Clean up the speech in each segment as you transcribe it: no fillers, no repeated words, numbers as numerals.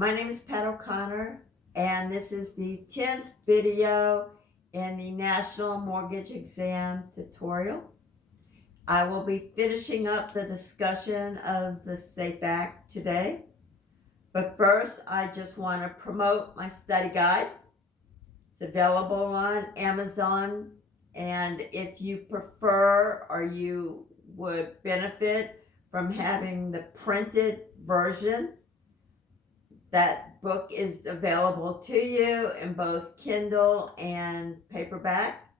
My name is Pat O'Connor, and this is the 10th video in the National Mortgage Exam tutorial. I will be finishing up the discussion of the SAFE Act today. But first, I just want to promote my study guide. It's available on Amazon, and if you prefer or you would benefit from having the printed version, that book is available to you in both Kindle and paperback.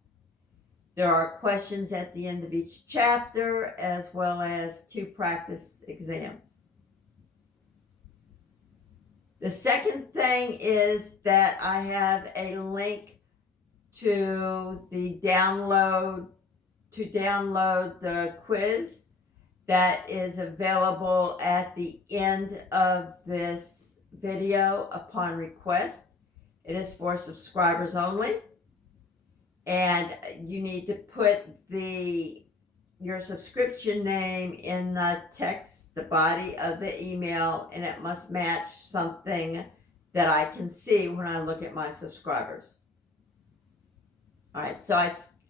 There are questions at the end of each chapter, as well as 2 practice exams. The second thing is that I have a link to download the quiz that is available at the end of this video upon request. It is for subscribers only, and you need to put your subscription name in the text, the body of the email, and it must match something that I can see when I look at my subscribers. All right, so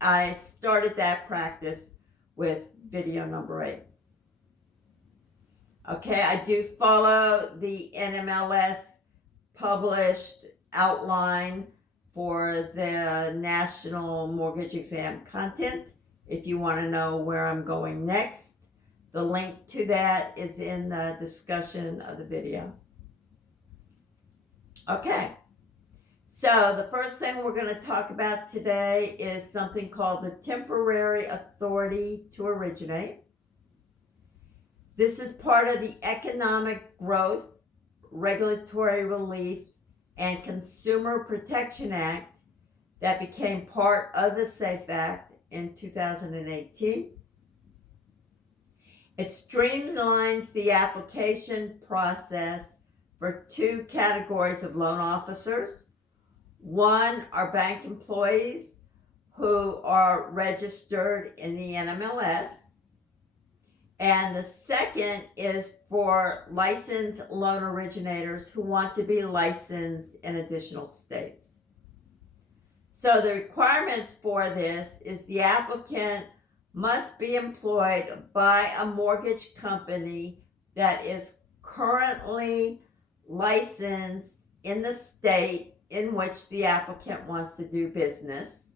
I started that practice with video number 8. Okay, I do follow the NMLS published outline for the National Mortgage Exam content. If you want to know where I'm going next, the link to that is in the discussion of the video. Okay, so the first thing we're going to talk about today is something called the temporary authority to originate. This is part of the Economic Growth, Regulatory Relief, and Consumer Protection Act that became part of the SAFE Act in 2018. It streamlines the application process for 2 categories of loan officers. One are bank employees who are registered in the NMLS. And the second is for licensed loan originators who want to be licensed in additional states. So the requirements for this is the applicant must be employed by a mortgage company that is currently licensed in the state in which the applicant wants to do business.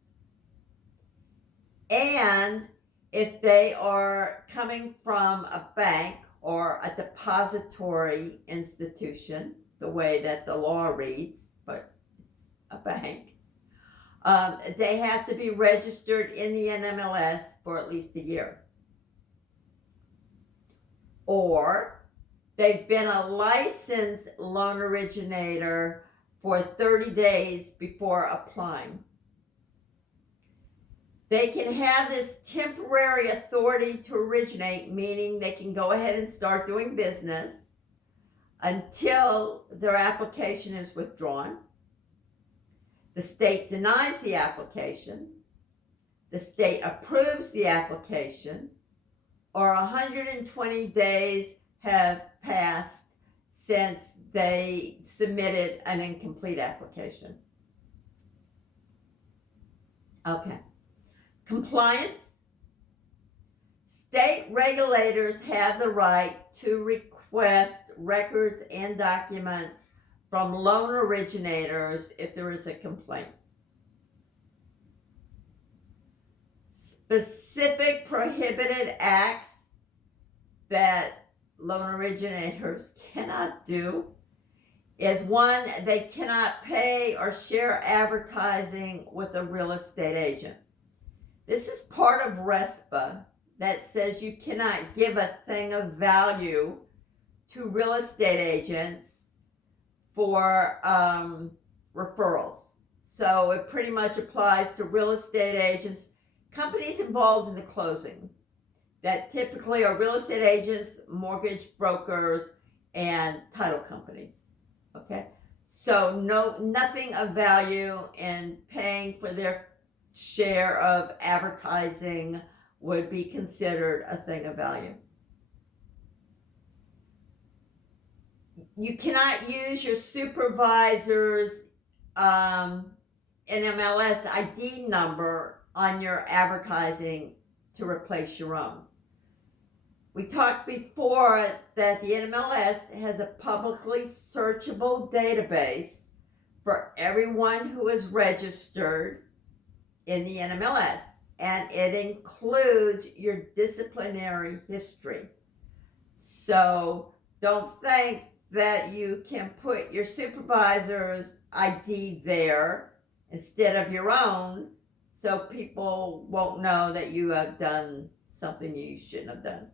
And if they are coming from a bank or a depository institution, the way that the law reads, but it's a bank, they have to be registered in the NMLS for at least a year. Or they've been a licensed loan originator for 30 days before applying. They can have this temporary authority to originate, meaning they can go ahead and start doing business until their application is withdrawn. The state denies the application, the state approves the application, or 120 days have passed since they submitted an incomplete application. Okay. Compliance. State regulators have the right to request records and documents from loan originators if there is a complaint. Specific prohibited acts that loan originators cannot do is 1, they cannot pay or share advertising with a real estate agent. This is part of RESPA that says you cannot give a thing of value to real estate agents for referrals. So it pretty much applies to real estate agents, companies involved in the closing that typically are real estate agents, mortgage brokers, and title companies. Okay, so nothing of value in paying for their share of advertising would be considered a thing of value. You cannot use your supervisor's NMLS ID number on your advertising to replace your own. We talked before that the NMLS has a publicly searchable database for everyone who is registered in the NMLS, and it includes your disciplinary history. So don't think that you can put your supervisor's ID there instead of your own, so people won't know that you have done something you shouldn't have done.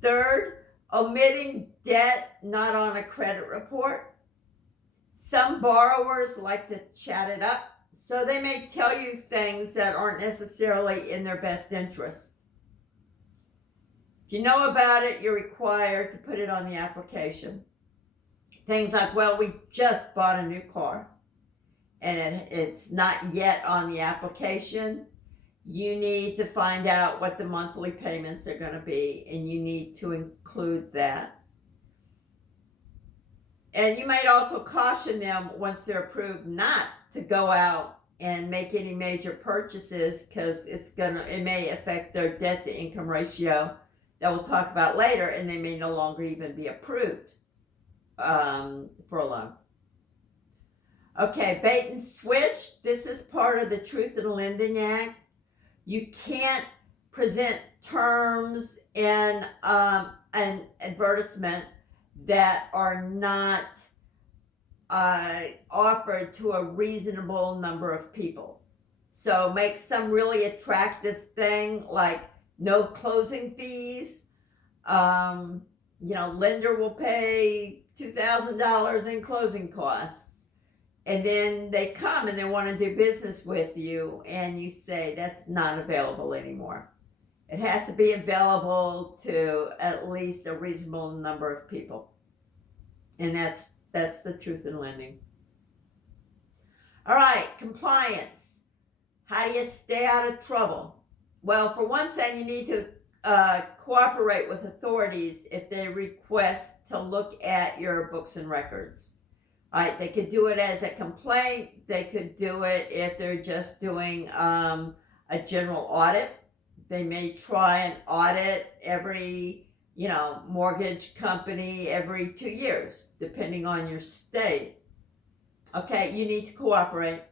Third, omitting debt not on a credit report. Some borrowers like to chat it up, so they may tell you things that aren't necessarily in their best interest. If you know about it, you're required to put it on the application. Things like, well, we just bought a new car and it's not yet on the application. You need to find out what the monthly payments are going to be, and you need to include that. And you might also caution them once they're approved not to go out and make any major purchases, because it may affect their debt to income ratio that we'll talk about later, and they may no longer even be approved for a loan. Okay, bait and switch. This is part of the Truth in Lending Act. You can't present terms in an advertisement that are not offered to a reasonable number of people. So make some really attractive thing like no closing fees. Lender will pay $2,000 in closing costs. And then they come and they want to do business with you, and you say that's not available anymore. It has to be available to at least a reasonable number of people. And that's the truth in lending. All right, compliance. How do you stay out of trouble? Well, for one thing, you need to cooperate with authorities if they request to look at your books and records. All right, they could do it as a complaint. They could do it if they're just doing a general audit. They may try and audit every, mortgage company every 2 years, depending on your state. Okay, you need to cooperate.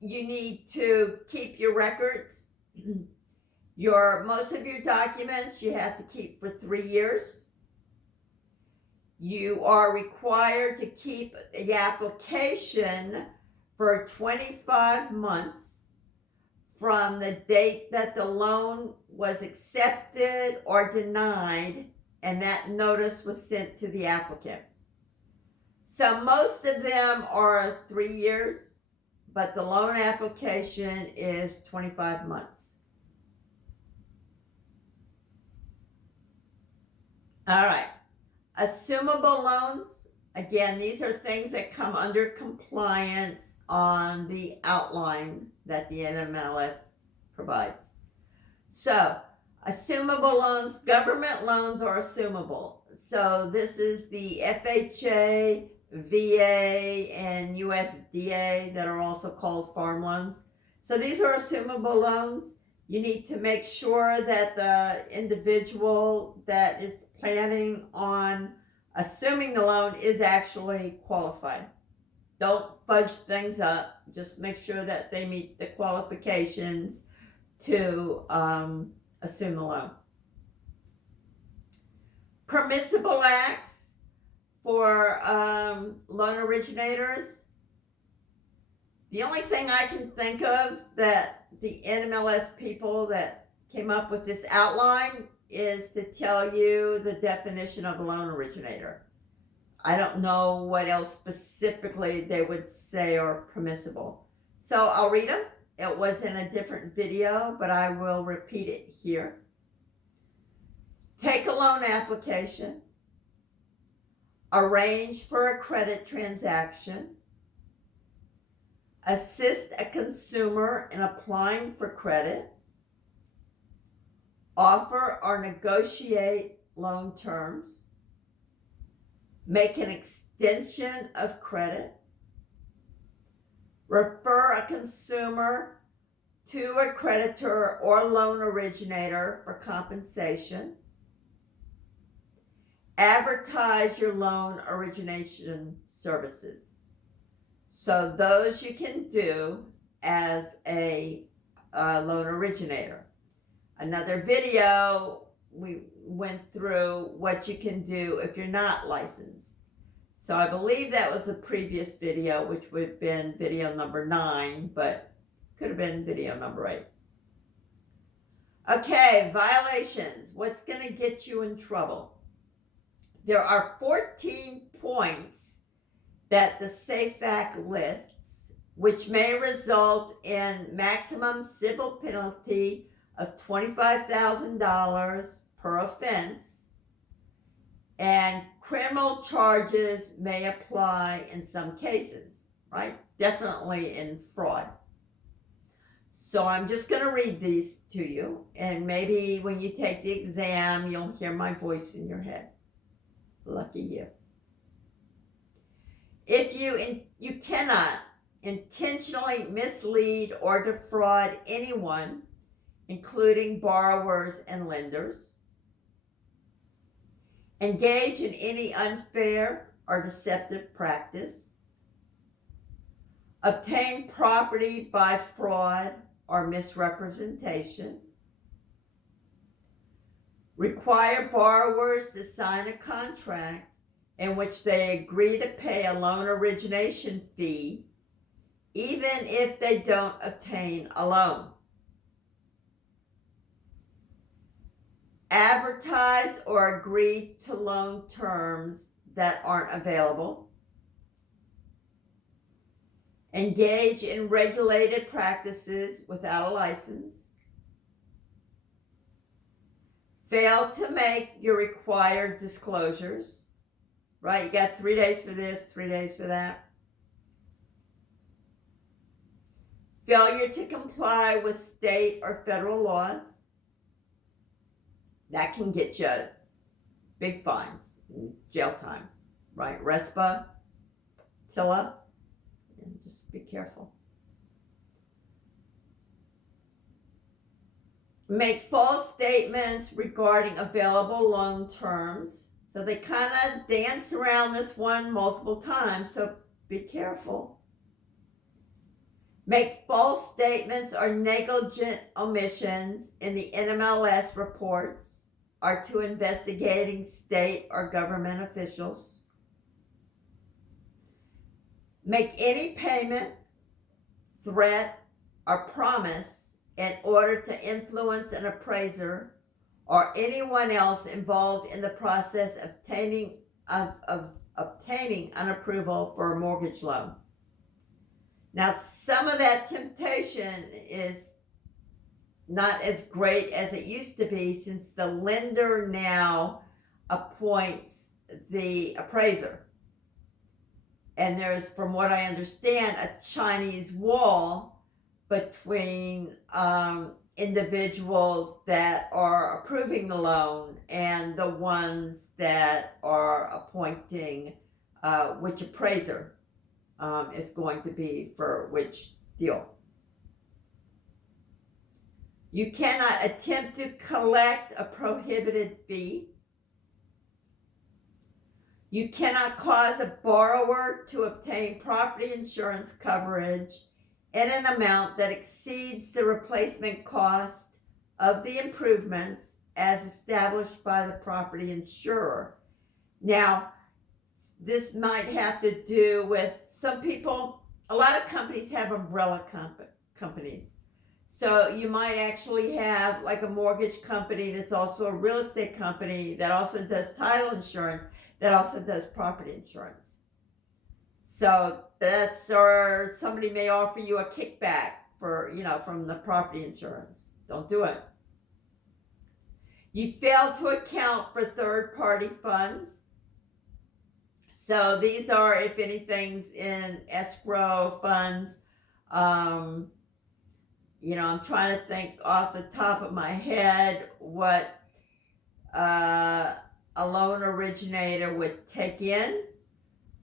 You need to keep your records. Most of your documents you have to keep for 3 years. You are required to keep the application for 25 months from the date that the loan was accepted or denied, and that notice was sent to the applicant. So most of them are 3 years, but the loan application is 25 months. All right, assumable loans. Again, these are things that come under compliance on the outline that the NMLS provides. So, assumable loans, government loans are assumable. So this is the FHA, VA, and USDA that are also called farm loans. So these are assumable loans. You need to make sure that the individual that is planning on assuming the loan is actually qualified. Don't fudge things up. Just make sure that they meet the qualifications to assume the loan. Permissible acts for loan originators. The only thing I can think of that the NMLS people that came up with this outline is to tell you the definition of a loan originator. I don't know what else specifically they would say are permissible. So I'll read them. It was in a different video, but I will repeat it here. Take a loan application. Arrange for a credit transaction. Assist a consumer in applying for credit. offer or negotiate loan terms, make an extension of credit, refer a consumer to a creditor or loan originator for compensation, advertise your loan origination services. So those you can do as a loan originator. Another video, we went through what you can do if you're not licensed. So I believe that was a previous video, which would have been video number 9, but could have been video number 8. Okay, violations. What's going to get you in trouble? There are 14 points that the SAFE Act lists, which may result in maximum civil penalty of $25,000 per offense, and criminal charges may apply in some cases, right? Definitely in fraud. So I'm just going to read these to you, and maybe when you take the exam, you'll hear my voice in your head. Lucky you. If you cannot intentionally mislead or defraud anyone, including borrowers and lenders, engage in any unfair or deceptive practice, obtain property by fraud or misrepresentation, require borrowers to sign a contract in which they agree to pay a loan origination fee, even if they don't obtain a loan. Advertise or agree to loan terms that aren't available. Engage in regulated practices without a license. Fail to make your required disclosures. Right, you got 3 days for this, 3 days for that. Failure to comply with state or federal laws. That can get you big fines, jail time, right? RESPA, TILA, and just be careful. Make false statements regarding available loan terms. So they kind of dance around this one multiple times, so be careful. Make false statements or negligent omissions in the NMLS reports or to investigating state or government officials. Make any payment, threat, or promise in order to influence an appraiser or anyone else involved in the process of obtaining an approval for a mortgage loan. Now, some of that temptation is not as great as it used to be, since the lender now appoints the appraiser. And there's, from what I understand, a Chinese wall between individuals that are approving the loan and the ones that are appointing which appraiser is going to be for which deal. You cannot attempt to collect a prohibited fee. You cannot cause a borrower to obtain property insurance coverage in an amount that exceeds the replacement cost of the improvements as established by the property insurer. Now, this might have to do with some people. A lot of companies have umbrella companies. So you might actually have like a mortgage company that's also a real estate company that also does title insurance, that also does property insurance. So that's, or somebody may offer you a kickback for, from the property insurance. Don't do it. You fail to account for third-party funds. So these are, if anything's in escrow funds, I'm trying to think off the top of my head what a loan originator would take in,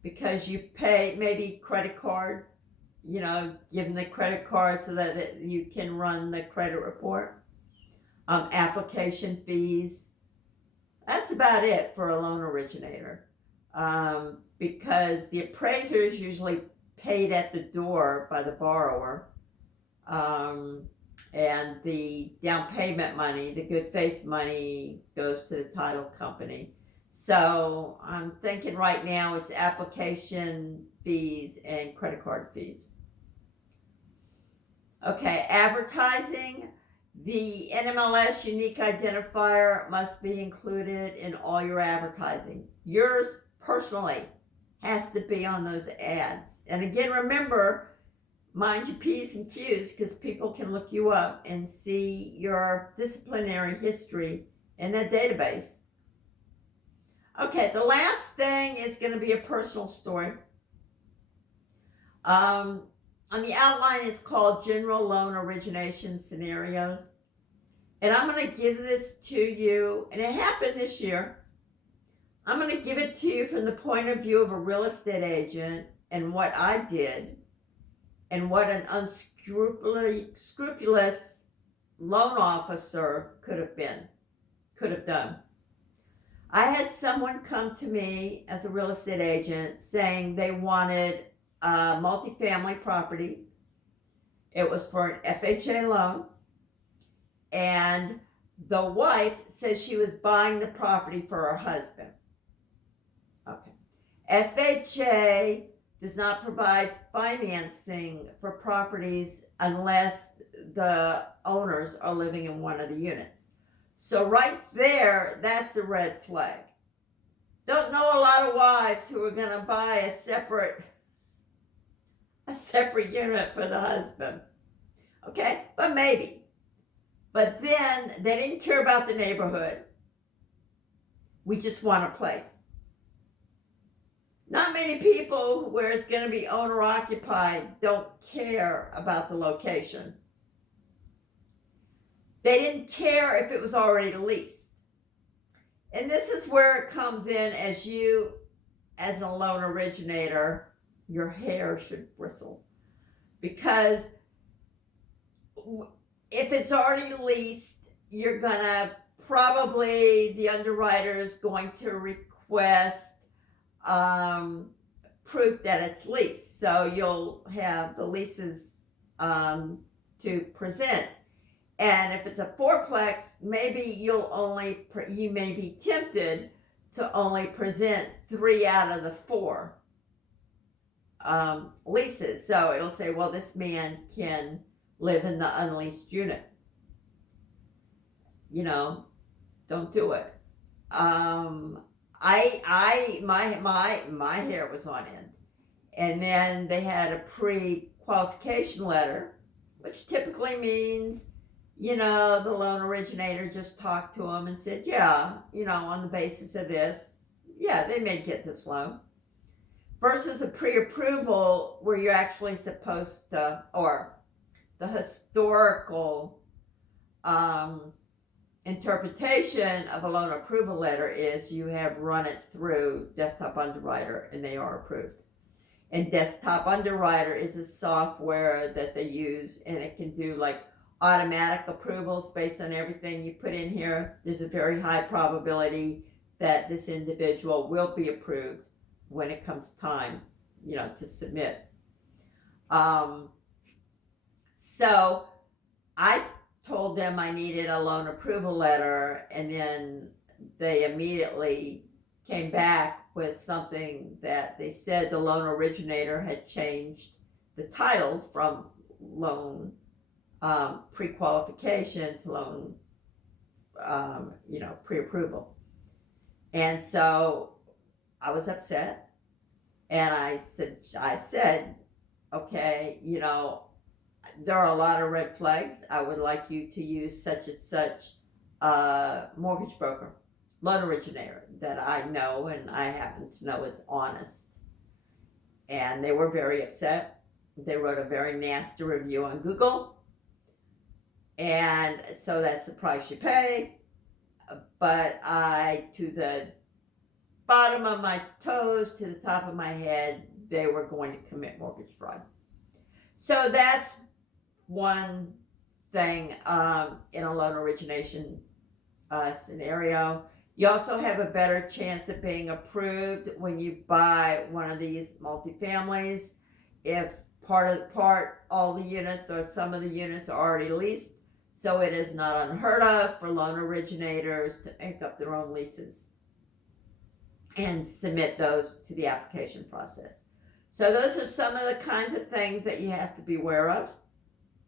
because you pay maybe credit card, give them the credit card so that you can run the credit report. Application fees. That's about it for a loan originator, because the appraiser is usually paid at the door by the borrower, and the down payment money, the good faith money, goes to the title company. So I'm thinking right now it's application fees and credit card fees. Okay, advertising. The NMLS unique identifier must be included in all your advertising. Yours personally has to be on those ads. And again, remember, mind your P's and Q's, because people can look you up and see your disciplinary history in that database. Okay, the last thing is going to be a personal story. On the outline, it's called General Loan Origination Scenarios. And I'm going to give this to you, and it happened this year. I'm going to give it to you from the point of view of a real estate agent and what I did and what an unscrupulous loan officer could have done. I had someone come to me as a real estate agent saying they wanted a multifamily property. It was for an FHA loan, and the wife says she was buying the property for her husband. Okay. FHA does not provide financing for properties unless the owners are living in one of the units. So right there, that's a red flag. Don't know a lot of wives who are going to buy a separate unit for the husband. Okay, but maybe. But then they didn't care about the neighborhood. We just want a place. Not many people where it's going to be owner occupied don't care about the location. They didn't care if it was already leased. And this is where it comes in, as you, as a loan originator, your hair should bristle. Because if it's already leased, you're going to probably, the underwriter is going to request proof that it's leased. So you'll have the leases to present. And if it's a fourplex, maybe you may be tempted to only present 3 out of the 4 leases. So it'll say, well, this man can live in the unleased unit. Don't do it. My hair was on end. And then they had a pre-qualification letter, which typically means, the loan originator just talked to them and said, yeah, on the basis of this, yeah, they may get this loan. Versus a pre-approval where you're actually supposed to, or the historical interpretation of a loan approval letter is you have run it through Desktop Underwriter and they are approved. And Desktop Underwriter is a software that they use, and it can do like automatic approvals based on everything you put in here. There's a very high probability that this individual will be approved when it comes time, to submit. So I told them I needed a loan approval letter, and then they immediately came back with something that they said the loan originator had changed the title from loan pre-qualification to loan, pre-approval. And so I was upset, and I said, okay, there are a lot of red flags. I would like you to use such and such mortgage broker, loan originator that I know and I happen to know is honest. And they were very upset. They wrote a very nasty review on Google. And so that's the price you pay. But to the bottom of my toes, to the top of my head, they were going to commit mortgage fraud. So that's one thing in a loan origination scenario. You also have a better chance of being approved when you buy one of these multifamilies if all the units or some of the units are already leased. So it is not unheard of for loan originators to make up their own leases and submit those to the application process. So those are some of the kinds of things that you have to be aware of.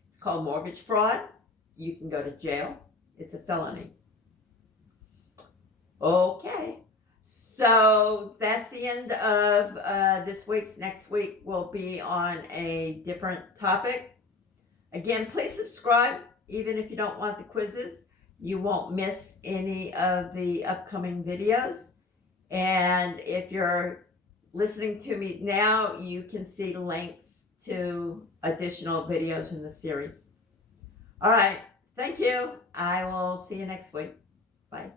It's called mortgage fraud. You can go to jail. It's a felony. Okay, so that's the end of this week's. Next week will be on a different topic. Again, please subscribe, even if you don't want the quizzes. You won't miss any of the upcoming videos. And if you're listening to me now, you can see links to additional videos in the series. All right, thank you. I will see you next week. Bye.